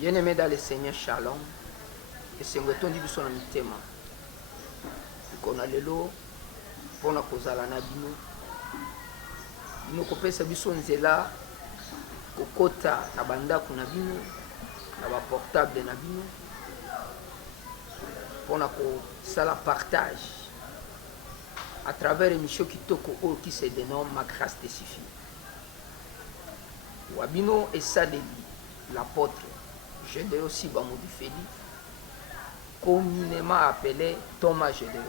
Bien-aimé dans le Seigneur, Shalom. Et c'est un ton division en thème. Qu'on a lelo pour la cause à la nabino. Nous kopesa biso nzela kokota na bandako na bino na ba portable na bino pour na kosala partage à travers émission kitoko oyo qui se dénomme Ma grâce te suffit. Wabino esaleli l'apôtre Gédéon Sibamodi Feli, communément appelé Thomas Gédéon.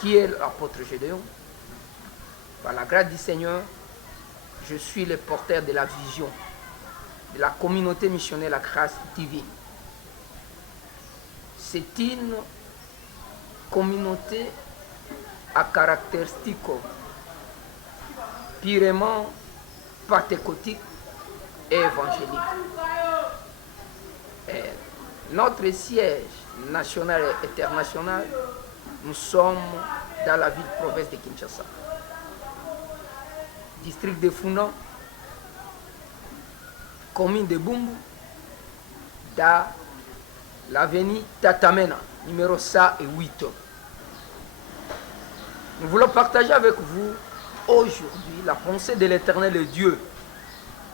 Qui est l'apôtre Gédéon? Par la grâce du Seigneur, je suis le porteur de la vision de la communauté missionnaire La Grâce divine. C'est une communauté à caractéristiques purement pentecôtiques et évangéliques. Et notre siège national et international, nous sommes dans la ville-province de Kinshasa. District de Founan, commune de Bumbu, dans l'avenue Tatamena, numéro 108. Nous voulons partager avec vous aujourd'hui la pensée de l'Éternel Dieu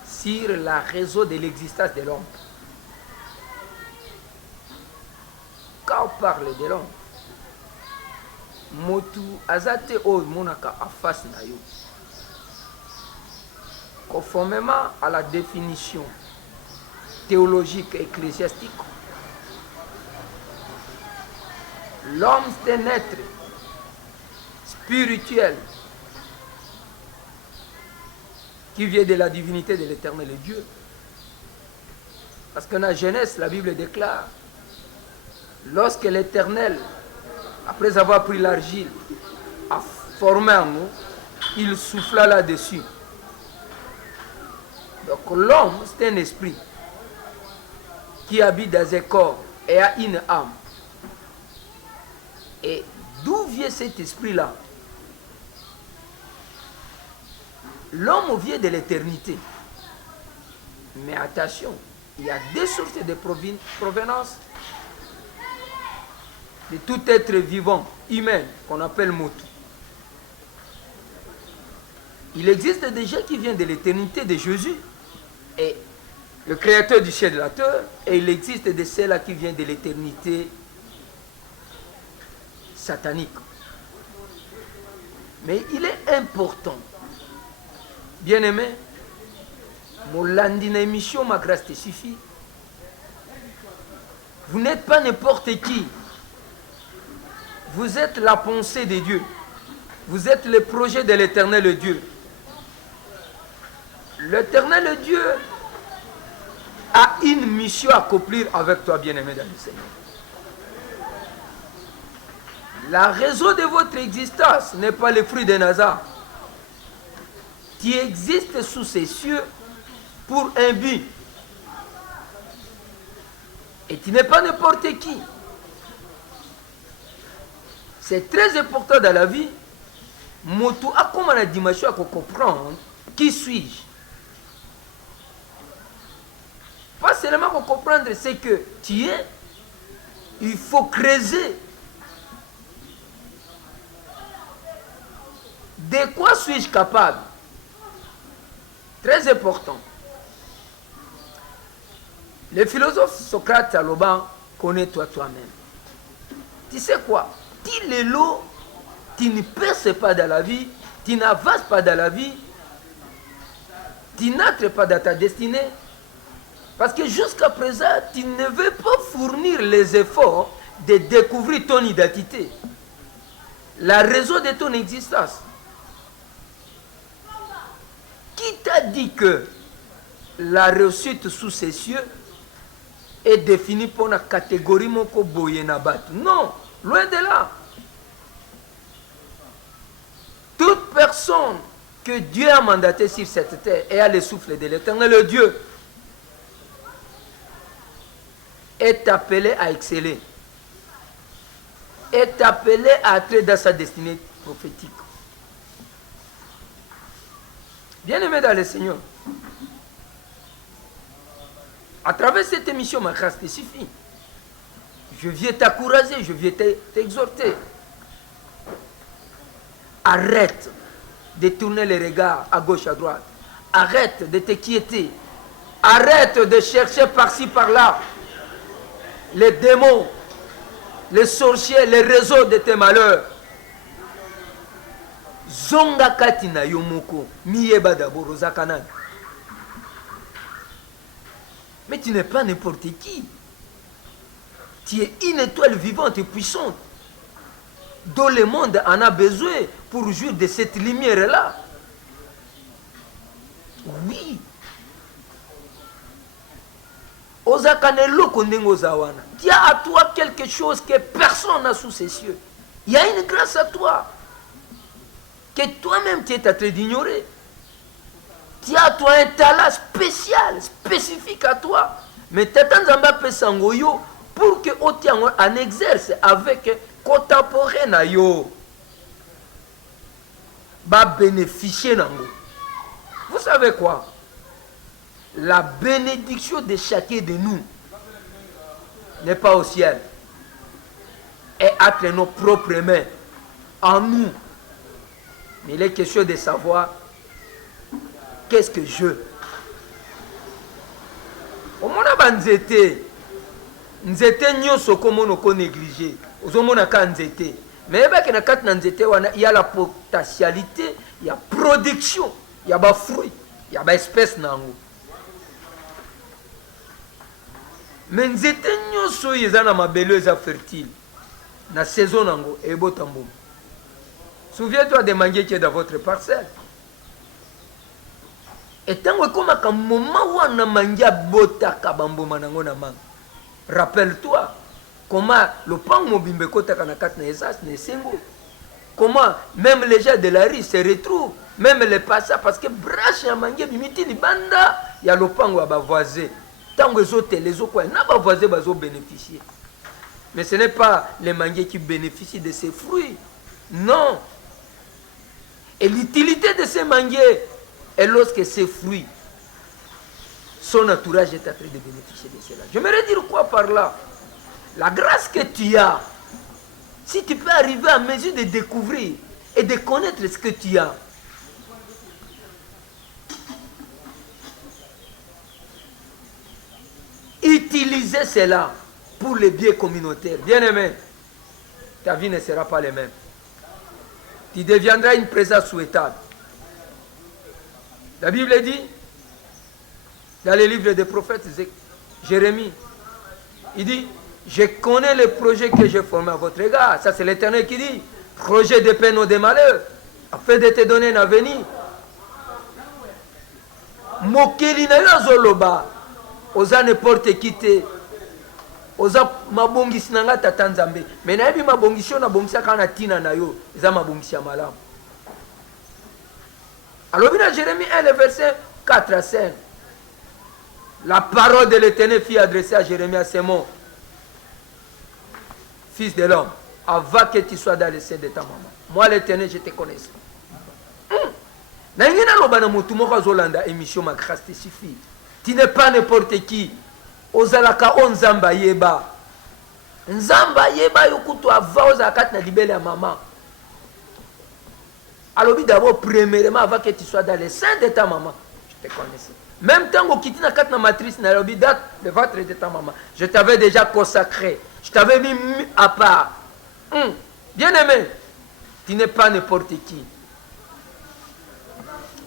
sur la raison de l'existence de l'homme. Quand on parle de l'homme, motu azate o monaka a face na yo. Conformément à la définition théologique et ecclésiastique, l'homme c'est un être spirituel qui vient de la divinité de l'Éternel Dieu. Parce que dans la Genèse, la Bible déclare, lorsque l'Éternel, après avoir pris l'argile, a formé en nous, il souffla là-dessus. Donc l'homme, c'est un esprit qui habite dans un corps et a une âme. Et d'où vient cet esprit-là? L'homme vient de l'éternité. Mais attention, il y a deux sources de provenance de tout être vivant, humain, qu'on appelle Motu. Il existe des gens qui viennent de l'éternité de Jésus, et le créateur du ciel et de la terre, et il existe de ceux-là qui viennent de l'éternité satanique. Mais il est important, bien-aimé, mon landine émission, Ma grâce te suffit. Vous n'êtes pas n'importe qui. Vous êtes la pensée de Dieu. Vous êtes le projet de l'Éternel Dieu. L'Éternel Dieu a une mission à accomplir avec toi, bien-aimé dans le Seigneur. La raison de votre existence n'est pas le fruit d'un hasard. Tu existes sous ces cieux pour un but. Et tu n'es pas n'importe qui. C'est très important dans la vie. Motu a comme la dimension à comprendre qui suis-je. Pas seulement pour comprendre ce que tu es, il faut creuser. De quoi suis-je capable? Très important. Le philosophe Socrate Saloban, connais-toi toi-même. Tu sais quoi? Tu les lots, tu ne perces pas dans la vie, tu n'avances pas dans la vie, tu n'entres pas dans ta destinée, parce que jusqu'à présent, tu ne veux pas fournir les efforts de découvrir ton identité, la raison de ton existence. Qui t'a dit que la réussite sous ces cieux est définie pour la catégorie moko boye na bato? Non, loin de là. Toute personne que Dieu a mandatée sur cette terre et a le souffle de l'Éternel Dieu est appelée à exceller, est appelée à entrer dans sa destinée prophétique. Bien-aimé dans le Seigneur, À travers cette émission, ma grâce te suffit. Je viens t'encourager, je viens t'exhorter. Arrête de tourner les regards à gauche, à droite. Arrête de t'inquiéter. Arrête de chercher par-ci, par-là les démons, les sorciers, les réseaux de tes malheurs. Zonga katina yomoko, miyeba d'abord zakanan. Mais tu n'es pas n'importe qui. Tu es une étoile vivante et puissante dont le monde en a besoin pour jouir de cette lumière-là. Oui. Il y a à toi quelque chose que personne n'a sous ses cieux. Il y a une grâce à toi que toi-même tu es en train d'ignorer. Tu as à toi un talent spécial, spécifique à toi. Mais tu as Pesangoyo pour que tu en exerce avec contemporain na yo. Ba bénéficier nango. Vous savez quoi? La bénédiction de chacun de nous n'est pas au ciel. Et entre nos propres mains, en nous. Mais il est question de savoir qu'est-ce que je. Au monde a nzete. Nzete nyonso komo noko négligé. Ozomona ka nzete. Mais il y a la potentialité, il y a production, il y a des fruits, il y a des espèces nango. Mais nzete nyonso yezana mabelo eza fertile. Na saison nango e botambo. Souviens-toi des manguiers qui est dans votre parcelle. Et tant que comme un moment où on a mangé bota kabambo manango na mang. Rappelle-toi comment le pan mobimbe kota kanakat na esas ne singo. Comment même les gens de la rue se retrouvent, même les passants parce que branche ya mangé bimiti ni banda ya le pan wa ba voisin. Tant que les autres quoi na ba voisin bazo bénéficier. Mais ce n'est pas les manguiers qui bénéficient de ces fruits. Non. Et l'utilité de ces manguiers est lorsque ces fruits, son entourage est en train de bénéficier de cela. J'aimerais dire quoi par là? La grâce que tu as, si tu peux arriver à mesure de découvrir et de connaître ce que tu as, utiliser cela pour les biens communautaires. Bien-aimé, ta vie ne sera pas la même. Tu deviendras une présence souhaitable. La Bible dit, dans le livre des prophètes, Jérémie, il dit, je connais les projets que j'ai formés à votre égard. Ça c'est l'Éternel qui dit, projet de peine ou de malheur, afin de te donner un avenir. Mokeli na yo zoloba, oza n'importe qui te, oza mabongisi nanga tata nzambe. Mais na yebi mabongisi na bongisa kana tina na yo, eza mabongisi ya malamu. Alors, dans Jérémie 1, le verset 4 à 5, la parole de l'Éternel fut adressée à Jérémie à ces mots. Fils de l'homme, avant que tu sois dans le sein de ta maman, moi l'Éternel, je te connais. Émission, ma grâce te suffit. Tu n'es pas n'importe qui. Ozalaka on nzamba yeba. Nzamba yeba yokuto ava ozalaka na libele ya maman. Alors d'abord, premièrement, avant que tu sois dans le sein de ta maman, je te connaissais. Même tant que tu n'as pas matrice, date le ventre de ta maman, je t'avais déjà consacré. Je t'avais mis à part. Bien-aimé, tu n'es pas n'importe qui.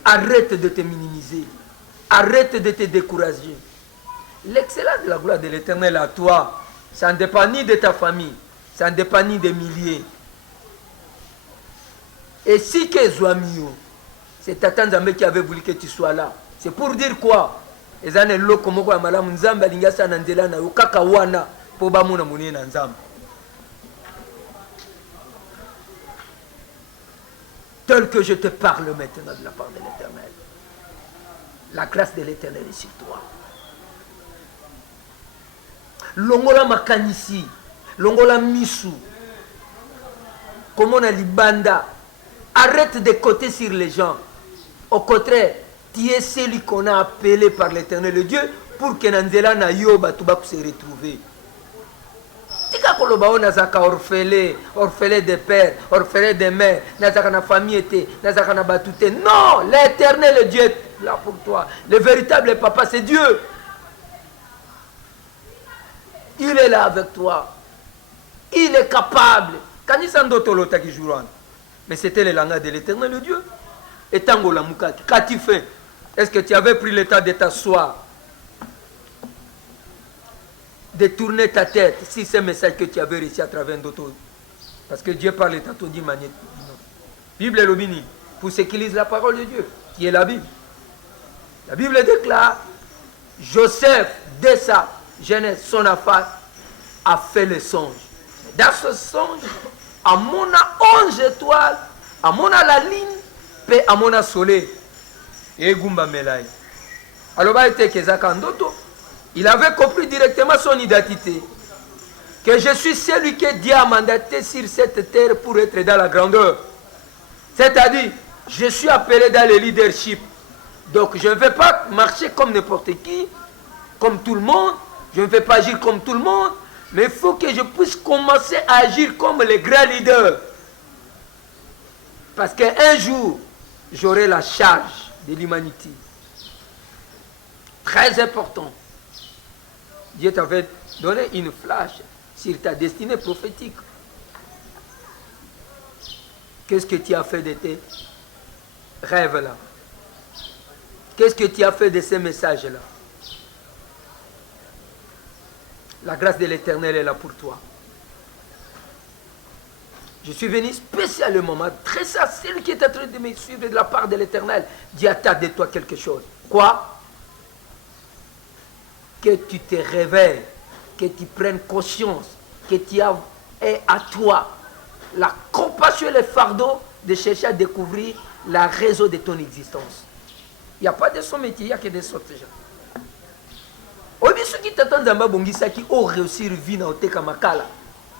Arrête de te minimiser. Arrête de te décourager. L'excellence de la gloire de l'Éternel à toi, ça ne dépend ni de ta famille, ça ne dépend ni des milliers. Et si que Zouamio, c'est Tata Nzambe qui avait voulu que tu sois là, c'est pour dire quoi? Ezane loko moko ya malamu Nzambe alingasa na nzela na yo kaka wana po ba mona moni na Nzambe. Tel que je te parle maintenant de la part de l'Éternel. La grâce de l'Éternel est sur toi. Longola makanisi, longola misu. Comme on a libanda. Arrête de côté sur les gens. Au contraire, Tu es celui qu'on a appelé par l'Éternel le Dieu pour que Nanzela na yo batuba se retrouver. Tika koloba o nazaka orphelin de père, orphelin de mère, nazaka na famille était, nazaka na batute. Non, l'Éternel le Dieu est là pour toi. Le véritable papa c'est Dieu. Il est là avec toi. Il est capable. Mais c'était le langage de l'Éternel le Dieu. Et Tangola Mukati, qu'as-tu fait? Est-ce que tu avais pris le temps de t'asseoir, de tourner ta tête si c'est un message que tu avais réussi à travers d'autres? Parce que Dieu parle tantôt d'une manière. Bible est l'obini. Pour ceux qui lisent la parole de Dieu, qui est la Bible. La Bible déclare, Joseph, dès sa jeunesse, son affaire, a fait le songe. Dans ce songe, à mon 11 étoiles, à mon la ligne, et à mon soleil. Et Gumba Melay. Alors, il avait compris directement son identité. Que je suis celui que Dieu a mandaté sur cette terre pour être dans la grandeur. C'est-à-dire, je suis appelé dans le leadership. Donc, je ne vais pas marcher comme n'importe qui, comme tout le monde. Je ne vais pas agir comme tout le monde. Mais il faut que je puisse commencer à agir comme les grands leaders. Parce qu'un jour, j'aurai la charge de l'humanité. Très important. Dieu t'avait donné une flash sur ta destinée prophétique. Qu'est-ce que tu as fait de tes rêves-là? Qu'est-ce que tu as fait de ces messages-là? La grâce de l'Éternel est là pour toi. Je suis venu spécialement m'adresser à celui qui est en train de me suivre de la part de l'Éternel. Dieu attend de toi quelque chose. Quoi? Que tu te réveilles, que tu prennes conscience, que tu aies à toi la compassion et le fardeau de chercher à découvrir la raison de ton existence. Il n'y a pas de son métier, il n'y a que des sortes de gens. Obi ceux qui t'attendent Zamba Bongisa qui ont réussi à vivre dans Oteka Makala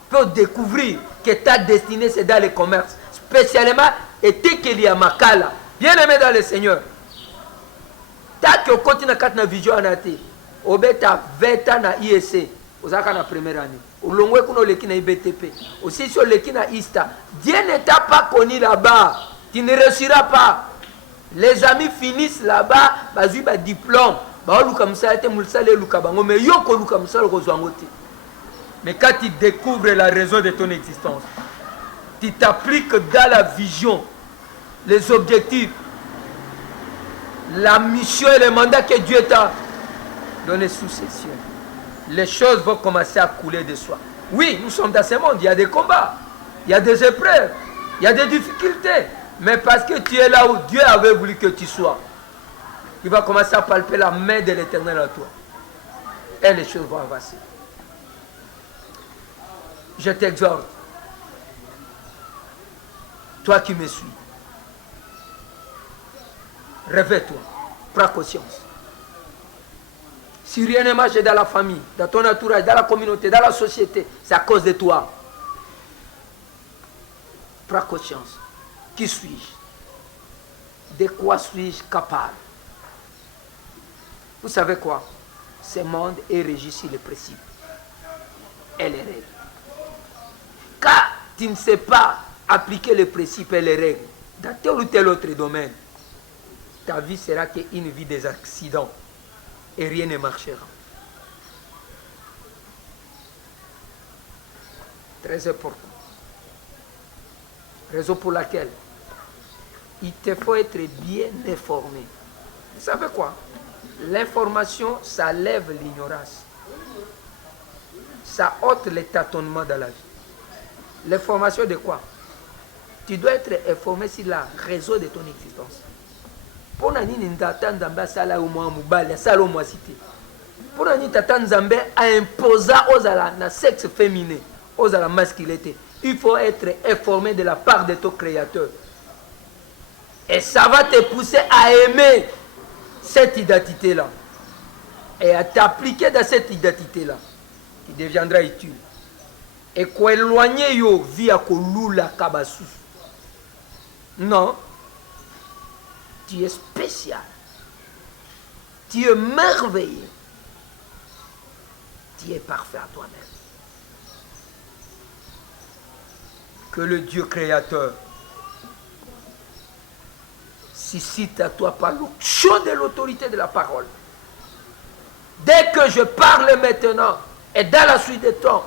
peuvent découvrir que ta destinée c'est dans le commerce, spécialement et Tekeli à Makala. Bien aimé dans le Seigneur. Tant que continue à faire une vision en athée, Obeta Veta na ISC, Osaka na première année. Olongwe kuno leki na IBTP. Aussi sur leki na ISTA. Dieu ne t'a pas connu là-bas. Tu ne réussiras pas. Les amis finissent là-bas, bazu ba diplôme. Mais quand tu découvres la raison de ton existence, tu t'appliques dans la vision, les objectifs, la mission et le mandat que Dieu t'a donné sous ses cieux. Les choses vont commencer à couler de soi. Oui, nous sommes dans ce monde, il y a des combats, il y a des épreuves, il y a des difficultés. Mais parce que tu es là où Dieu avait voulu que tu sois, il va commencer à palper la main de l'Éternel à toi. Et les choses vont avancer. Je t'exhorte, toi qui me suis, réveille-toi, prends conscience. Si rien ne marche dans la famille, dans ton entourage, dans la communauté, dans la société, c'est à cause de toi. Prends conscience. Qui suis-je? De quoi suis-je capable? Vous savez quoi? Ce monde est régi sur les principes et les règles. Quand tu ne sais pas appliquer les principes et les règles dans tel ou tel autre domaine, ta vie sera qu'une vie des accidents et rien ne marchera. Très important. Raison pour laquelle il te faut être bien informé. Vous savez quoi? L'information, ça lève l'ignorance. Ça ôte les tâtonnements dans la vie. L'information de quoi? Tu dois être informé sur la raison de ton existence. Pour nani n'entend Nzambe sala au moins mubali, sala au moins cité. Pour nani t'attend Nzambe à imposer aux ala na sexe féminin, aux ala masculinité. Il faut être informé de la part de ton créateur. Et ça va te pousser à aimer cette identité-là. Et à t'appliquer dans cette identité-là, qui deviendra utile. Et qu'éloigner yo via kolula kabasu. Non. Tu es spécial. Tu es merveilleux. Tu es parfait à toi-même. Que le Dieu créateur suscite à toi par l'onction de l'autorité de la parole. Dès que je parle maintenant, et dans la suite des temps,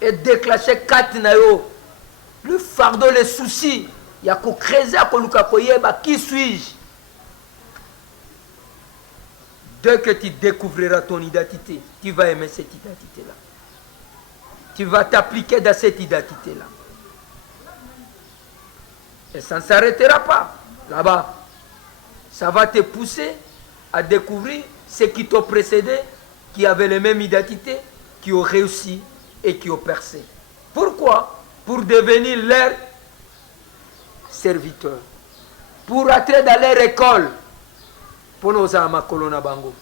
et déclencher Katinayo, le fardeau, les soucis, il y a qu'au creuser, qui suis-je? Dès que tu découvriras ton identité, tu vas aimer cette identité-là. Tu vas t'appliquer dans cette identité-là. Et ça ne s'arrêtera pas là-bas. Ça va te pousser à découvrir ceux qui t'ont précédé, qui avaient les mêmes identités, qui ont réussi et qui ont percé. Pourquoi? Pour devenir leur serviteur. Pour entrer dans leur école. Pour nos amas colonna bango.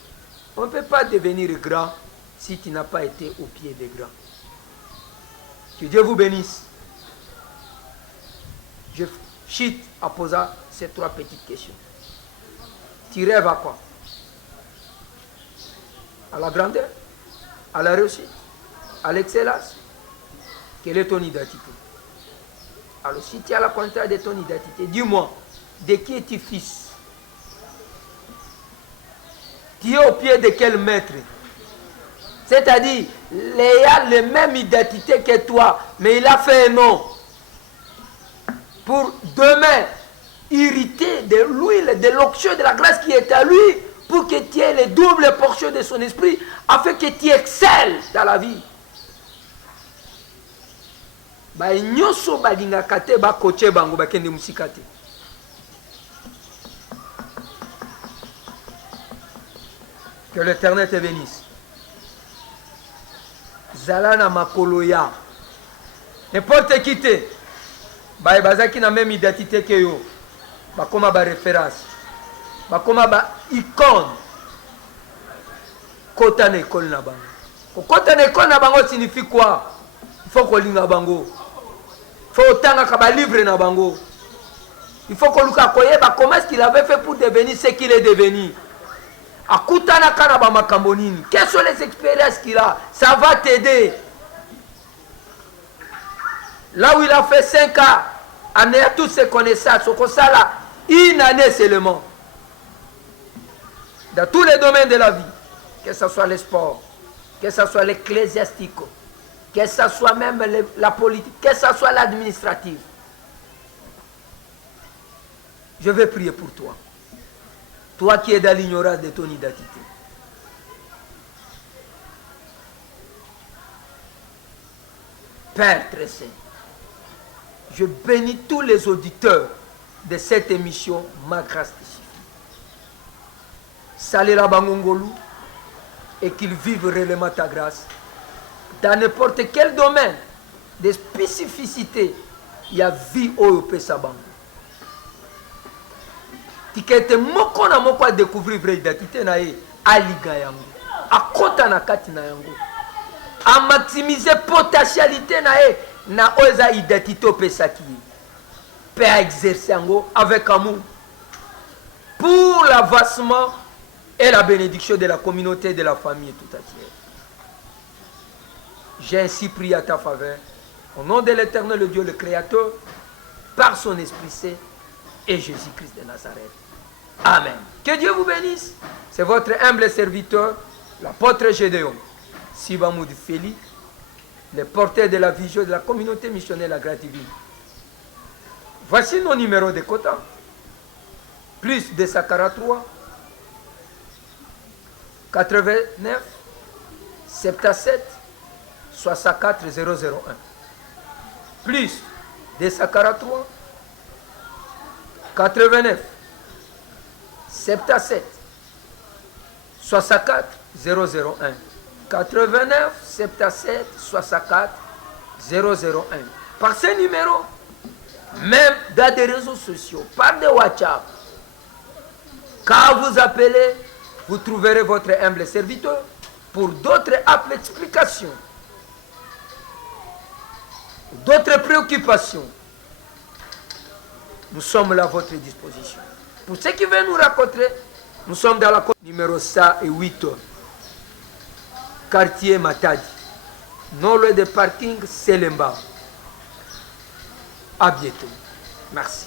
On ne peut pas devenir grand si tu n'as pas été au pied des grands. Que Dieu vous bénisse. Je chute à poser ces 3 petites questions. Tu rêves à quoi? À la grandeur? À la réussite? À l'excellence? Quelle est ton identité? Alors si tu as la contraire de ton identité, dis-moi, de qui es-tu fils? Tu es au pied de quel maître? C'est-à-dire, il a la même identité que toi, mais il a fait un nom. Pour demain, hériter de l'huile, de l'onction, de la grâce qui est à lui, pour que tu aies les doubles portions de son esprit, afin que tu excelles dans la vie. Que l'Éternel te bénisse. Zalana makoloya. N'importe qui te. Bazaki na même identité que yo. Bakoma ba référence. Bakoma ba icône. Kota na école na bango. Kota na école na bango signifie quoi? Il faut qu'on linga bango. Il faut autant que livre na bango. Il faut qu'on luka koyeba comment est-ce qu'il avait fait pour devenir ce qu'il est devenu. Quelles sont les expériences qu'il a? Ça va t'aider. Là où il a fait 5 ans, en ayant toutes ses connaissances, là, une année seulement. Dans tous les domaines de la vie, que ce soit le sport, que ce soit l'ecclésiastique, que ce soit même la politique, que ce soit l'administratif. Je vais prier pour toi. Toi qui es dans l'ignorance de ton identité. Père très saint, je bénis tous les auditeurs de cette émission, ma grâce te suffit. Salela Bangongolu, et qu'ils vivent réellement ta grâce. Dans n'importe quel domaine de spécificité, il y a vie au Pesabango. Tikete moko na moko a découvrir vraie identité na ye aliga yango akota na kati na yango a maximiser potentialité na ye na oza identité opesaki peut exercer yango avec amour pour l'avancement et la bénédiction de la communauté, de la famille tout entière. J'ai ainsi prié à ta faveur au nom de l'Éternel, le Dieu, le Créateur, par son Esprit Saint et Jésus-Christ de Nazareth. Amen. Que Dieu vous bénisse. C'est votre humble serviteur, l'apôtre Gédéon Sibamoud Feli, le porteur de la vision de la communauté missionnaire La Grâce Divine. Voici nos numéros de quota. Plus 243 89 77 64 001. Plus 243 89 77 64 001. 89 77 64 001. Par ces numéros, même dans des réseaux sociaux, par des WhatsApp, quand vous appelez, vous trouverez votre humble serviteur pour d'autres appels d'explication, d'autres préoccupations. Nous sommes là à votre disposition. Pour ceux qui veulent nous rencontrer, Nous sommes dans la commune numéro 108, quartier Matadi, non loin de parking Selemba. À bientôt. Merci.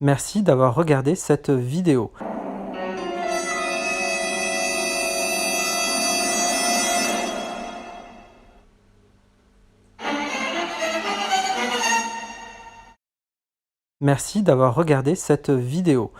Merci d'avoir regardé cette vidéo. Merci d'avoir regardé cette vidéo.